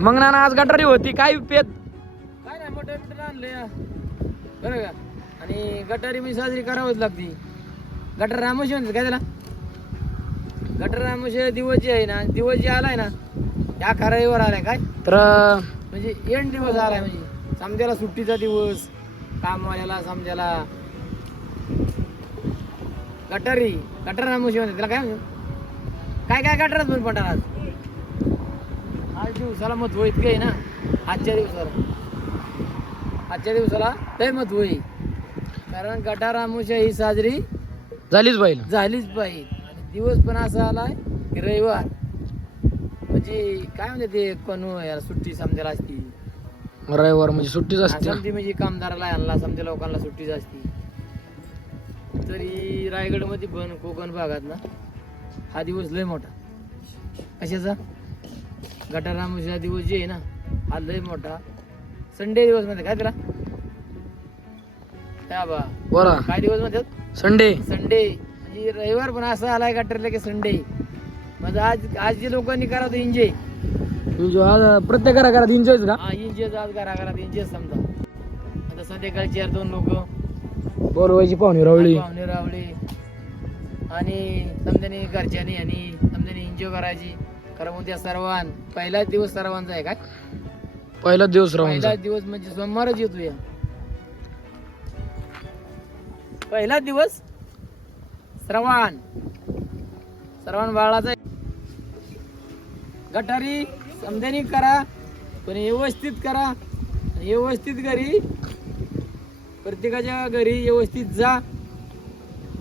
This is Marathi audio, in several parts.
मग ना आज गटारी होती. काय पेत काय नाही मोठं मोठं आणलं बरं का? आणि गटारी मी साजरी करावीच लागती. गटर रामोशी म्हणतात काय त्याला? गटर रामोशी दिवस जे आहे ना दिवस जे आलाय ना त्या खराईवर आलाय काय? तर म्हणजे एंड दिवस आलाय म्हणजे. समजायला सुट्टीचा दिवस कामवाल्याला समजायला. गटारी गटर रामोशी म्हणतात त्याला काय काय काय गटरच पण पडणार आज आज दिवसाला महत्त्व इतकं आहे ना? आजच्या दिवसाला. आजच्या दिवसाला लय महत्त्व आहे कारण गटार आमुषा ही साजरी झालीच पाहिजे झालीच पाहिजे. आणि दिवस पण असा आलाय की रविवार. म्हणजे काय म्हणते ते कोण याला सुट्टी समजायला असती. रविवार म्हणजे सुट्टीच असते. म्हणजे कामदाराला यांना समजा लोकांना सुट्टीच असती. तरी रायगडमध्ये पण कोकण भागात ना हा दिवस लय मोठा. कशाचा? गटारामुषा दिवस जे आहे ना हा लय मोठा. संडे दिवस म्हणते काय त्याला? काय बा. बरा काय दिवस म्हणतात? संडे संडे म्हणजे रविवार पण असं आलाय गटरला की संडे म्हणजे आज आज जे लोकांनी करा तो एन्जॉय आज प्रत्येक घराघरात एन्जॉयच का? हा एन्जॉय आज करा एन्जॉय समजा. आता संध्याकाळची चार दोन लोक. बोलवायची पाहुणे रावळी. पाहुणे रावळे. आणि समजाने घरच्यांनी आणि समजाने एन्जॉय करायची. कारण मग त्या सर्वांन पहिलाच दिवस सर्वांचा आहे काय पहिलाच दिवस राहून पहिलाच दिवस म्हणजे सोमवारच येतो या. पहिलाच दिवस श्रवण श्रवण बाळाचा गटारी समजानी करा पण व्यवस्थित करा. व्यवस्थित घरी. प्रत्येकाच्या घरी व्यवस्थित जा.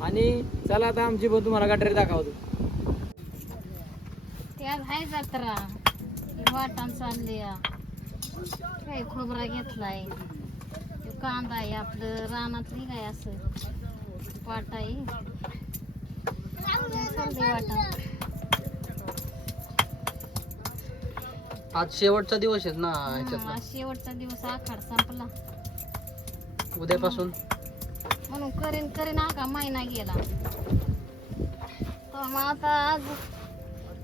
आणि चला आता आमची पण तुम्हाला गटारी दाखवतो. त्यात हाय जत्रा वाटण चालली काय खोबरा घेतलाय? तो कांदा आहे आपलं. रानातली काय असं. वाट आहे चाललंय वाटण आज शेवटचा दिवस आहे ना हं, ह्याच्यातला आज शेवटचा दिवस आखाड संपला. उद्यापासून? म्हणून करीन करीन आका महिना गेला. तर मग आता आज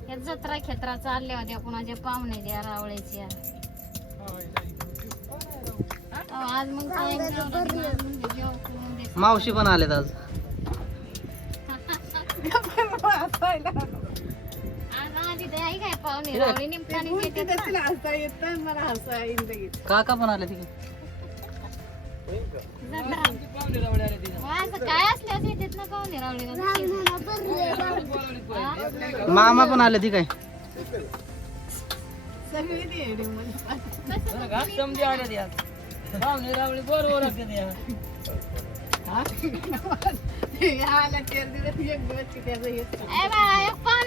या जत्रा खेत्रा चालल्या होत्या कुणाच्या पाहुणे द्या रावळ्याच्या आज मग म्हणजे जेवण करून देत. मावशी पण आलेत आज. काका पण आले तिथे मामा पण आले ती काय?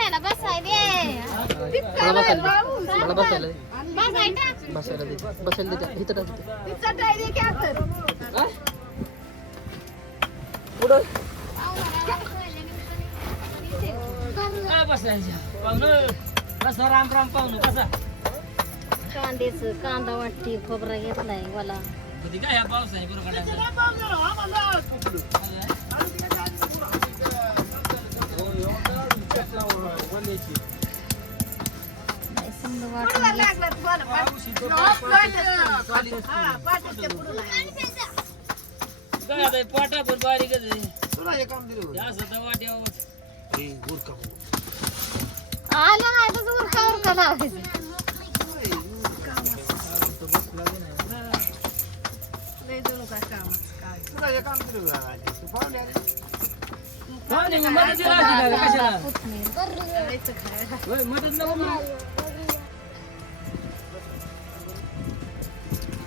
बरं बसाय दे मला बसायला दे. बसायला दे. बसायला दे इथं बसा राम राम पाहुणं बसा कांदेच कांदा वाटते खोबरा घेतलाय मला काय पाऊस आहे बरोबर हे पाटा पण बारीकच आहे. हे असं तर वाट्यावर. आलं नाही तर उरका उरका लावायचं पाहुणे मग मदतीला असते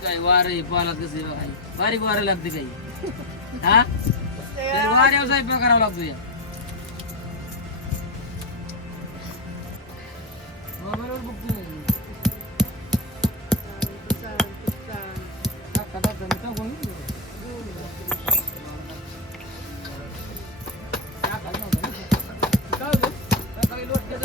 काय वार पाला कसं. बारीक वारं लागते काही. हा? तर वाऱ्यावर स्वयंपाक करावा लागतो या. हो, बरोबर बघतोय. टाका, Halleluja.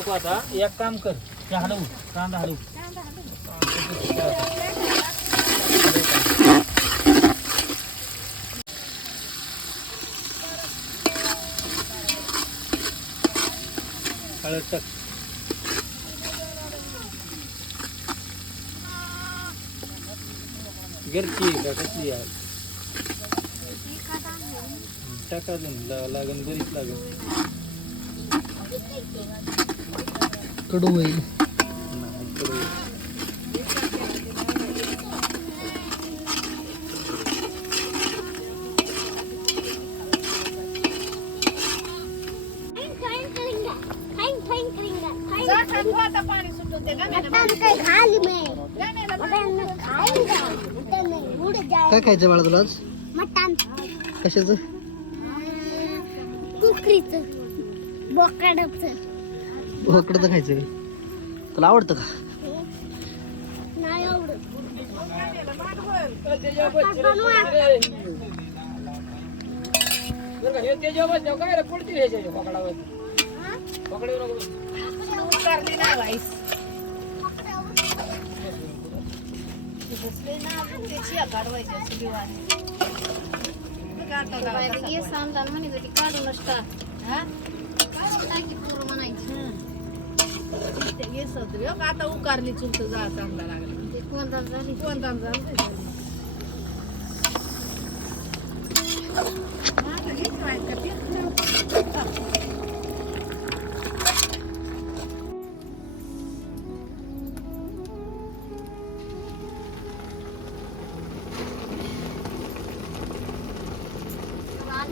नको आता. एक काम कर. ते हलवू. कांदा हलवू. हळद टाक. घरची का कसली आहे टाका अजून. ला- लागन बरीच लागन. कडू होईल. काय खायचं बाळा तुला आज? मटण. कशाचं? तर खायचं का? तुला आवडतं का? बरं का, येस होतं आता उकारली चुलत जा चांगला लागला ते कोणता झाली कोणता झालं ते झालं.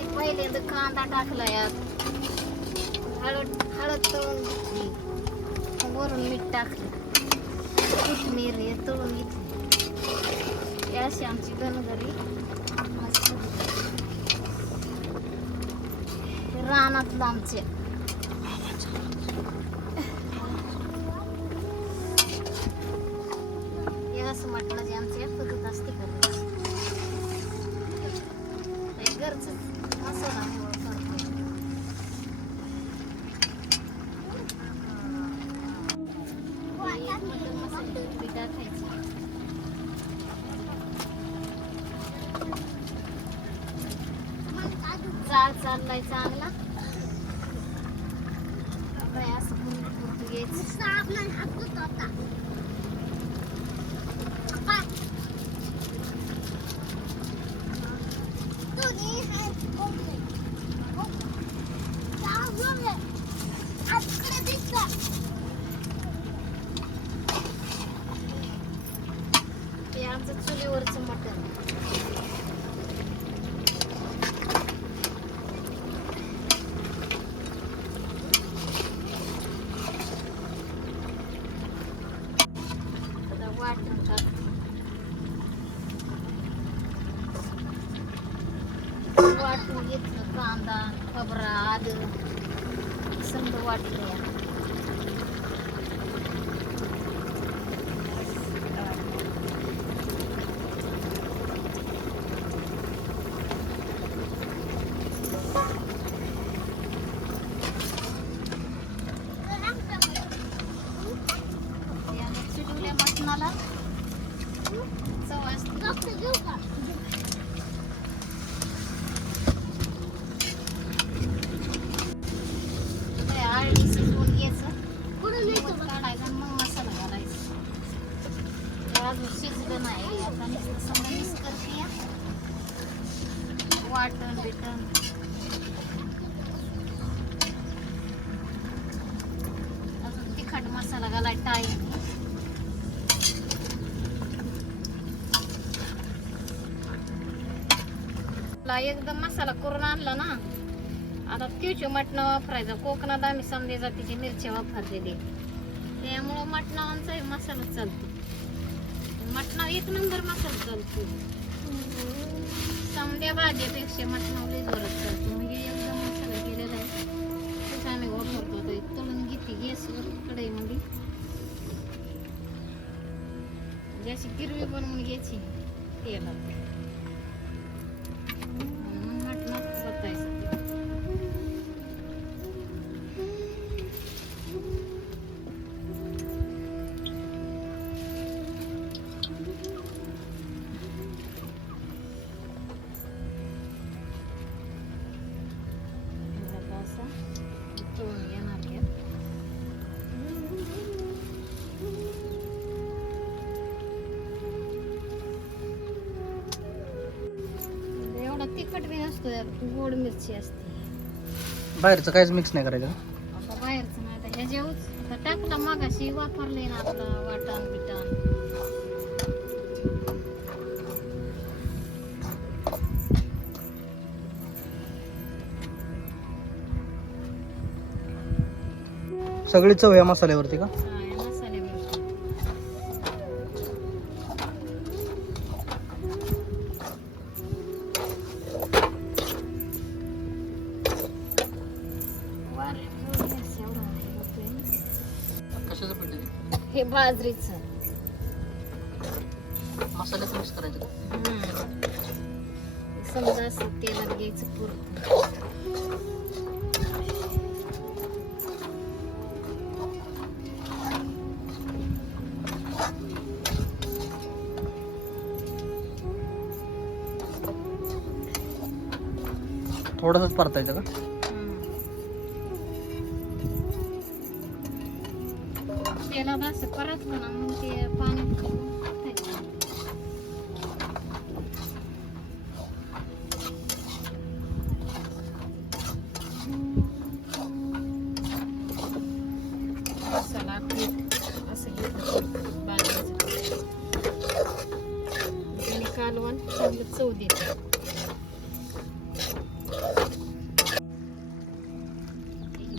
पहिल्यांदा कांदा टाकला यात हळद हळद तळून घेतली वरून मीठ टाकलं कोथिंबीर हे तळून घेतली अशी आमची गणगरी मस्त रानातलं आमच्या जाळ चाललाय चांगला. हे आमचं चुलीवरचं मटण आता वाटून टाकतो वाटून घेतलं कांदा खबरा आलं समजा वाटलं याला चिडवल्या मटणाला चव असते काय आळणी शिजवून घ्यायचं मग काढायचं आणि मग मसाला घालायचा ते अजून शिजलं नाही आता नुसतं समजा मिक्स करते वाटण बिटण अजून तिखट मसाला घालाय टाईम एकदम मसाला करून आणला ना. आता तिळचे मटणं वापरायचं. कोकणात आम्ही समजे जातीची मिरची वापरलेली त्यामुळं मटणाचा मसाला चालतो. मटणा एक नंबर मसाला चालतो. चांगल्या भाजीपेक्षा मटणावली जोरात करतो. म्हणजे एकदम मसाला केलेला आहे. तेच आम्ही वापरतो आता. एक तळून घेते. गॅसवर कढईमध्ये जशी म्हणजे गिरवी बनवून घ्यायची. तेलात गोड मिरची असते. बाहेरचं काहीच मिक्स नाही करायचं. आता बाहेरचं नाही आता ह्याच्यावरच आता टाकला मागाशी वापरले ना आपलं वाटण बिटण. सगळी चव या मसाल्यावरती का? कशाचं पीठ आहे हे बाजरीचं. मसाल्याचं मिक्स करायचं का. समजा असं तेलात घ्यायचं पुरतं थोडंसंच परतायचं का? असं परतलं ना मग ते पाणी टाकायचं. मसाला पीठ असं घेतलं बाजरीचं कालवण चांगलं चव देते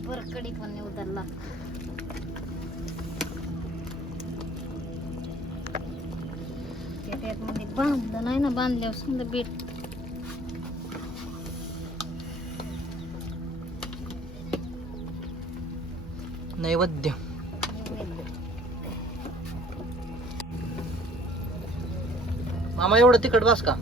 बरं कडी पण बांधलं नाही ना बांधल्यावर समजा बीट नैवेद्य. मामा एवढं तिखट बास का?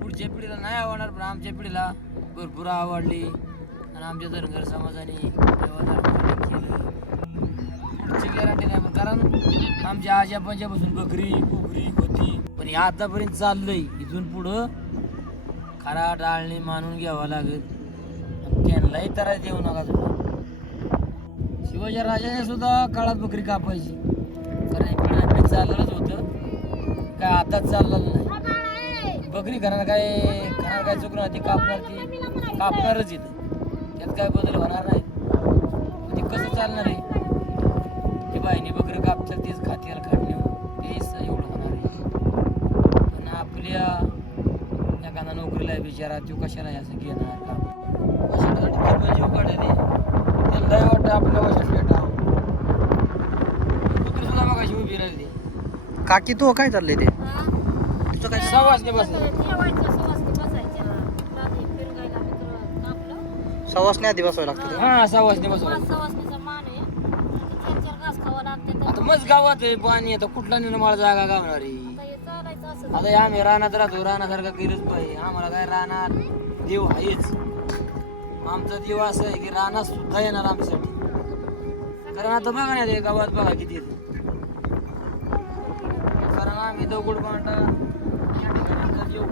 पुढच्या पिढीला नाही आवडणार पण आमच्या पिढीला भरपूर आवडली. आणि आमच्या धनगर समाजाने देवाधर्माने केलं नाही पण कारण आमच्या आजा पंजापासून बकरी कुकरी होती. पण हे आतापर्यंत चाललंय. इथून पुढं खरा डाळणी मानून घ्यावा लागेल. त्यांनाही तर देऊ नका तुम्ही. शिवाजी राजाने सुद्धा काळात बकरी कापायची. कारण इकडे आम्ही चाललंच होतं. काय आताच चाललेलं नाही. बकरी खाणार काय खाणार काय चुकणार ती? कापणार ती? कापणारच इथं त्यात काय बदल होणार नाही. ते कसं चालणार आहे? ती बाईने बकरी कापतात तेच खात्याला खाणे तेच एवढं होणार आहे. पण आपल्या एखादा नोकरीला आहे बिचारा तो कशाला असं घेणार? काम पण जीव वाटतं आपल्या वर्षात भेटावं. बकरी सुद्धा मग अशी उभी राहिली. काकी तू काय चाललंय ते? तुझं काय सवासने बसलं. सवासने आधी बसावं लागतं हा सवासने बसवलं आता मग गावात आहे पाणी आता कुठला निर्मळ जागा गावणार? आहे आता हे आम्ही रानात राहतो रानासारखा केलंच पाहिजे आम्हाला काय रानात देव आहेच आमचा देव असं आहे की रानात सुद्धा येणार आमच्यासाठी. कारण आता बघा ना ते गावात बघा किती आहेत. कारण आम्ही दगड पांडा या ठिकाणी आमचा देव.